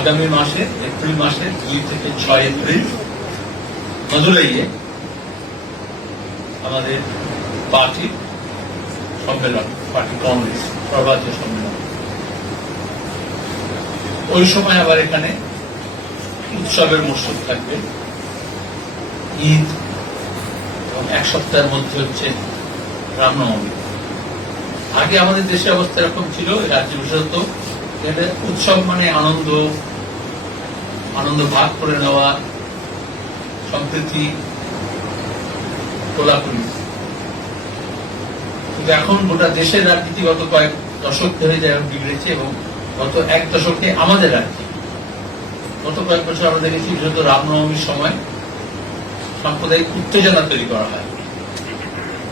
আগামী মাসে, এপ্রিল মাসে, দুই থেকে ছয় এপ্রিল মধুরাইয়ে আমাদের পার্টি সম্মেলন, পার্টি কংগ্রেস সর্বাধিক সম্মেলন। ওই সময় আবার এখানে উৎসবের মৌসুম থাকবে। ঈদ এবং এক সপ্তাহের মধ্যে হচ্ছে রামনবমী। আগে আমাদের দেশে অবস্থা এরকম ছিল রাজ্য বিশেষত উৎসব মানে আনন্দ আনন্দ ভাগ করে নেওয়া সম্প্রীতি কোলাকুলি কিন্তু এখন গোটা দেশের রাজনীতি গত কয়েক দশক ধরে যেমন বিগড়েছে এবং গত এক দশকে আমাদের রাজ্যে গত কয়েক বছর আমরা দেখেছি বিশেষত রামনবমীর সময় সাম্প্রদায়িক উত্তেজনা তৈরি করা হয়।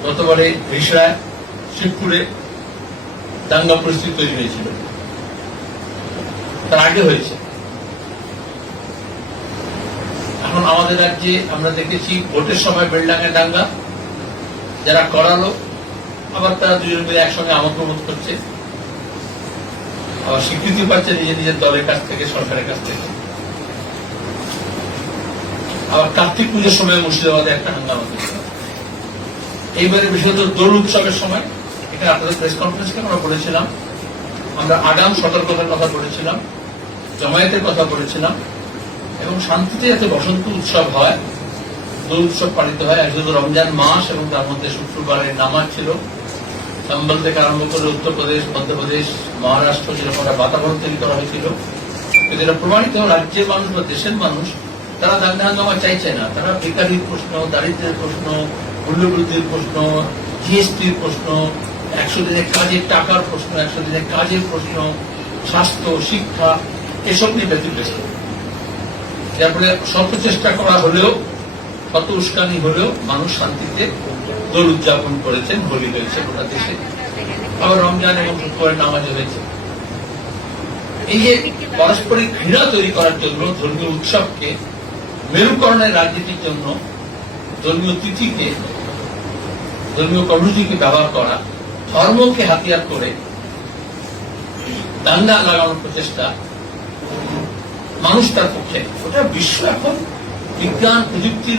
গতবারে রিসরায় শিবপুরে দাঙ্গা পরিস্থিতি তৈরি হয়েছিল। তার আগে হয়েছে এখন আমাদের রাজ্যে আমরা দেখেছি ভোটের সময় বেলডাঙ্গা দাঙ্গা। যারা করালো আবার তারা দুজন মিলে একসঙ্গে আমোদ করছে। আবার স্বীকৃতি পাচ্ছে নিজের নিজের দলের কাছ থেকে, সরকারের কাছ থেকে। আবার কার্তিক পুজোর সময় মুর্শিদাবাদে একটা হাঙ্গামা এইবারে বিশেষত দোল উৎসবের সময়। এটা আপনাদের প্রেস কনফারেন্সকে আমরা বলেছিলাম। আমরা আগাম সতর্কতার কথা বলেছিলাম। জমায়েতের কথা বলেছিলাম। এবং শান্তিতে যাতে বসন্ত উৎসব হয়। দোল উৎসব পালিত হয়। এক রমজান মাস এবং তার মধ্যে শুক্রবারের নামাজ ছিল। সম্বল থেকে আরম্ভ করে উত্তরপ্রদেশ মধ্যপ্রদেশ মহারাষ্ট্র যেরকম একটা বাতাবরণ তৈরি করা হয়েছিল। এটা প্রমাণিত রাজ্যের মানুষ বা দেশের মানুষ, তারা দাঙ্গা হাঙ্গামা চাইছে না। তারা বেকারির প্রশ্ন, দারিদ্রের প্রশ্ন, মূল্যবৃদ্ধির প্রশ্ন, জিএসটির প্রশ্ন, একশো দিনের কাজের টাকার প্রশ্ন, একশো দিনের কাজের প্রশ্ন, স্বাস্থ্য, শিক্ষা, এসব নিয়ে ব্যতিব্যস্ত। যার ফলে শত চেষ্টা করা হলেও, শত উস্কানি হলেও মানুষ শান্তিতে দোল উদযাপন করেছেন, হোলি হয়েছে গোটা দেশে। আবার রমজান এবং শুক্রবার নামাজ হয়েছে। এই যে পারস্পরিক ঘৃণা তৈরি করার জন্য ধর্মীয় উৎসবকে মেরুকরণের রাজনীতির জন্য ধর্মীয় তিথিকে, ধর্মীয় কর্মসূচিকে ব্যবহার করা, ধর্মকে হাতিয়ার করে দাঙ্গা লাগানোর প্রচেষ্টা মানুষ তার পক্ষে। ওটা বিশ্ব এখন বিজ্ঞান প্রযুক্তির